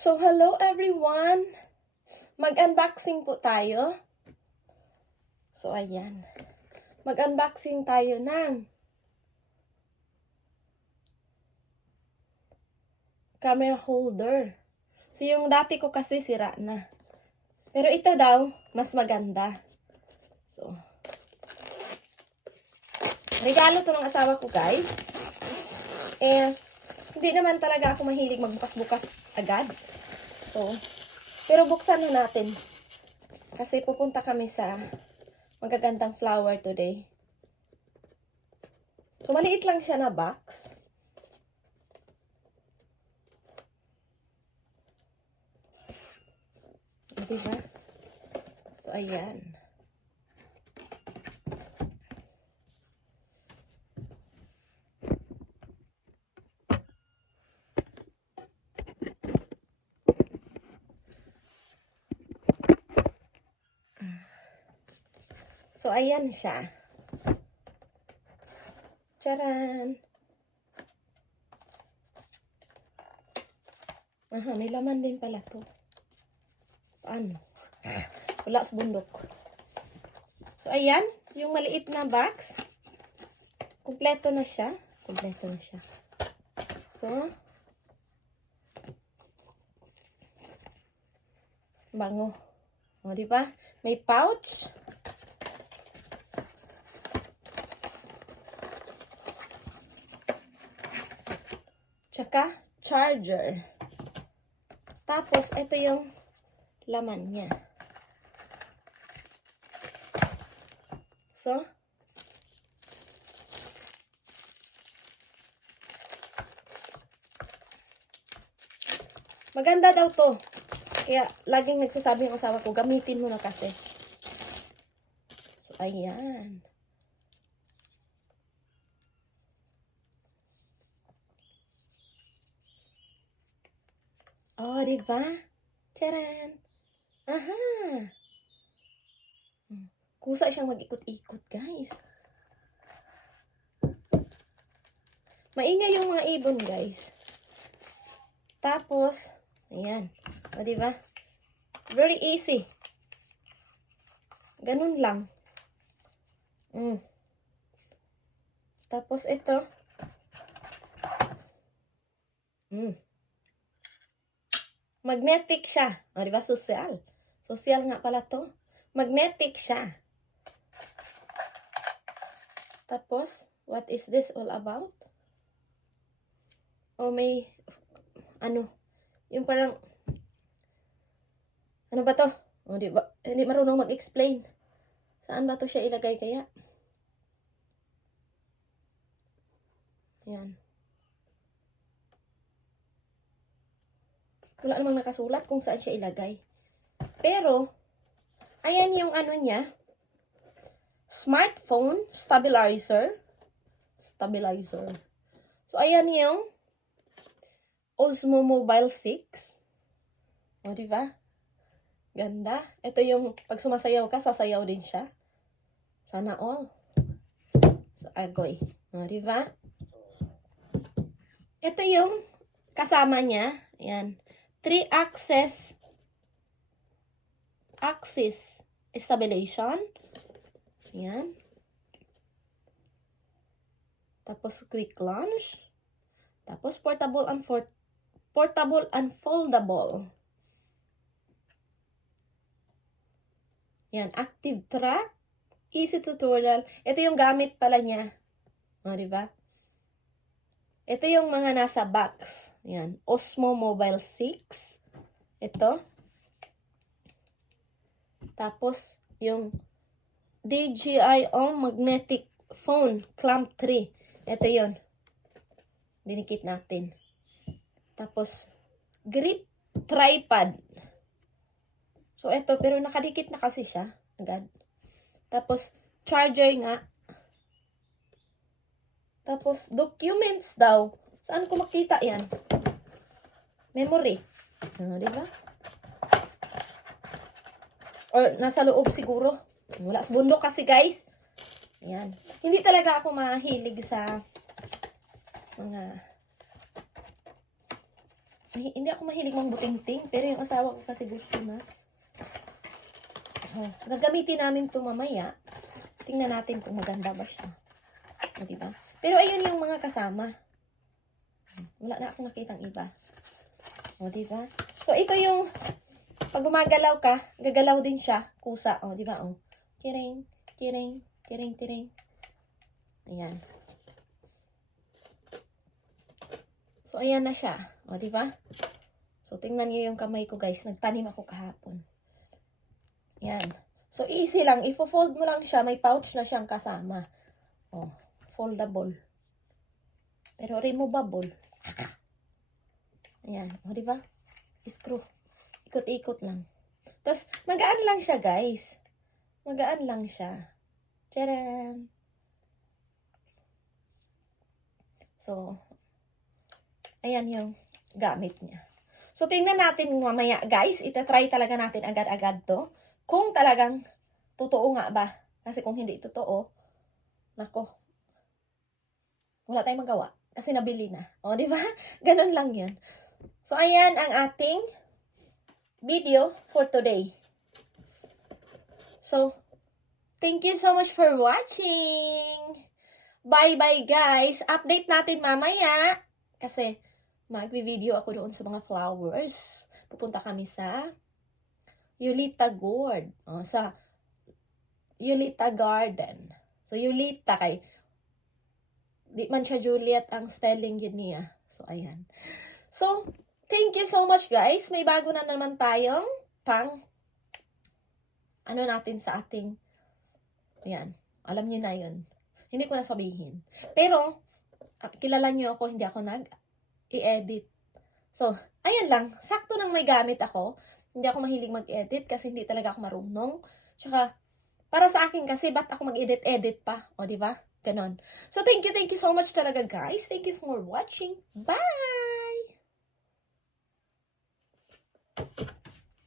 So, hello everyone! Mag-unboxing po tayo. So, ayan. Mag-unboxing tayo ng camera holder. So, yung dati ko kasi sira na. Pero ito daw, mas maganda. So, regalo to ng asawa ko, guys. Eh, hindi naman talaga ako mahilig magbukas-bukas agad. So, pero buksan na natin. Kasi pupunta kami sa magagandang flower today. So, maliit lang siya na box. Diba? So, ayan. So, ayan siya. Charan! Aha, may laman din pala to. Paano? Wala sa bundok. So, ayan. Yung maliit na box. Kompleto na siya. Kompleto na siya. So, bango. O, di ba? May pouch. Tsaka, charger. Tapos, ito yung laman niya. So, maganda daw to. Kaya, laging nagsasabi yung asawa ko, gamitin mo na kasi. So, ayan. Oh, di ba? Charan! Aha! Hmm. Kusa siyang mag-ikot-ikot, guys. Maingay yung mga ibon, guys. Tapos, ayan. O, di ba? Very easy. Ganun lang. Mm. Tapos, ito. Mm. Magnetic siya. O, di ba? Social. Social nga pala to. Magnetic siya. Tapos, what is this all about? O, may, ano, yung parang, ano ba to? O, di ba? Hindi marunong mag-explain. Saan ba to siya ilagay kaya? Yan. Wala namang nakasulat kung saan siya ilagay. Pero, ayan yung ano niya. Smartphone stabilizer. Stabilizer. So, ayan yung Osmo Mobile 6. O, di ba? Ganda. Ito yung, pag sumasayaw ka, sasayaw din siya. Sana all. So, agoy. O, di ba? Ito yung kasama niya. Ayan. 3 axis axis stabilization. Ayan. Tapos quick launch. Tapos portable and for portable and foldable. Yan, active track, easy tutorial. Ito yung gamit pala niya. O, di ba? Ito yung mga nasa box. Yan. Osmo Mobile 6. Ito. Tapos, yung DJI on Magnetic Phone Clamp 3. Ito yon Dinikit natin. Tapos, grip tripod. So, ito. Pero nakadikit na kasi siya. Agad. Tapos, charger nga. Tapos, documents daw. Saan ko makita yan? Memory. Ah, di ba? Or nasa loob siguro. Wala sa bundok kasi guys. Ayan. Hindi talaga ako mahilig sa mga Ay, hindi ako mahilig mang buting-ting, pero yung asawa ko kasi gusto na. Oh, gagamitin namin to mamaya. Tingnan natin kung maganda ba siya. O, diba? Pero ayun yung mga kasama. Wala na akong nakitang iba. O, diba? So, ito yung, pag gumagalaw ka, gagalaw din siya. Kusa. O, diba? O. Kiring, kiring, kiring, kiring. Ayan. So, ayan na siya. O, di ba? So, tingnan niyo yung kamay ko, guys. Nagtanim ako kahapon. Yan. So, easy lang. Ifo-fold mo lang siya. May pouch na siyang kasama. O, foldable. Pero removable. Ayan. O, di ba? Screw. Ikot-ikot lang. Tapos, magaan lang siya, guys. Magaan lang siya. Tcharan! So, ayan yung gamit niya. So, tingnan natin mamaya, guys. Itatry talaga natin agad-agad to. Kung talagang totoo nga ba. Kasi kung hindi totoo, nako, wala tayong magawa. Kasi nabili na. O, di ba? Ganun lang yan. So, ayan ang ating video for today. So, thank you so much for watching. Bye-bye, guys. Update natin mamaya. Kasi, magvi-video ako doon sa mga flowers. Pupunta kami sa Yulita Gourd. Oh, sa Yulita Garden. So, Yulita kay di man siya Juliet ang spelling yun niya. So, ayan. So, thank you so much, guys. May bago na naman tayong pang ano natin sa ating ayan. Alam niyo na yun. Hindi ko na sabihin. Pero, ah, kilala niyo ako, hindi ako nag i-edit. So, ayan lang. Sakto nang may gamit ako. Hindi ako mahilig mag-edit kasi hindi talaga ako marunong. Tsaka, para sa akin kasi, ba't ako mag-edit-edit pa? O, di ba? Ganon. So, thank you, thank you so much talaga, guys. Thank you for watching. Bye!